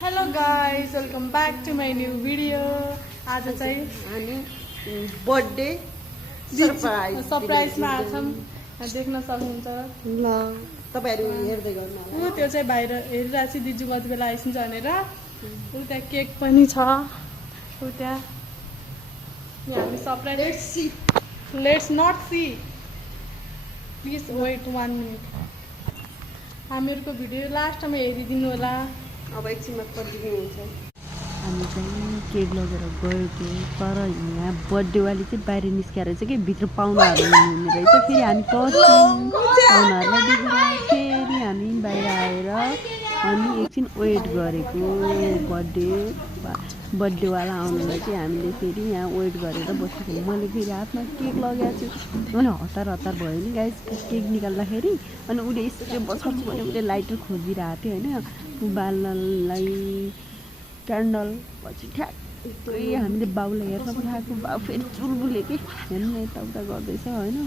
Hello guys, welcome back to my new video. आज चाहिँ हामी बर्थडे सरप्राइजमा आछौँ, देख्न सक्नुहुन्छ। ल तपाईहरु हेर्दै गर्नु होला। त्यो चाहिँ बाहिर हेरिरहेको छु, दिजु कति बेला आइसिन्छ भनेर। त्यहाँ केक पनि छ, त्यहाँ हामी surprise. Let's not see, please wait 1 minute. हामीहरूको भिडियो लास्टमा हेरिदिनु होला। अब एकछिनमा कन्टिन्यू हुन्छ। हामी चाहिँ केक लगेर गएको तर यहाँ बर्थडेवाली चाहिँ बाहिर निस्केर रहेछ कि भित्र पाहुनाहरू हुने रहेछ। फेरि हामी पाहुनाहरूलाई देखेर फेरि हामी बाहिर आएर अनि एकछिन वेट गरेको बर्थडेवाला आउनुलाई चाहिँ हामीले फेरि यहाँ वेट गरेर बसेको। मैले फेरि हातमा केक लगाएको छु, मैले हतार भयो नि गाइस केक निकाल्दाखेरि। अनि उसले यसरी बसाल्छु भने उसले लाइटर खोजिरहेको थियो होइन बाल्नलाई क्यान्डल। पछि ठ्याक्कै हामीले बाउलाई हेर्न पठाएको, बाउ फेरि चुलबुले कि हेर्नु यताउता गर्दैछ होइन।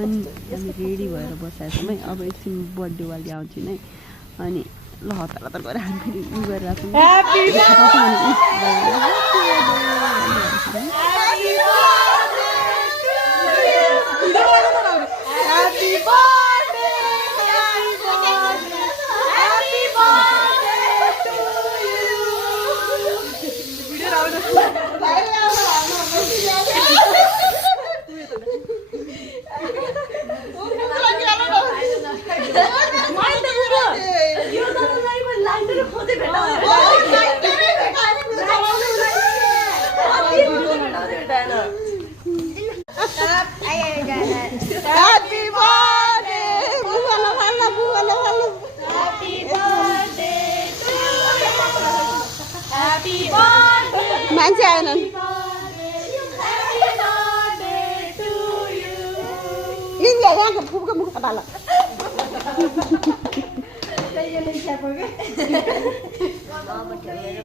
अनि हामी रेडी भएर बसेका छौँ है। अब एकछिन बर्थडेवाली आउँछु नै अनि ल हतार गरेर हामी फेरि उ गरिरहेको मान्छे आएनन्। यहाँको फुपको मुख डाल।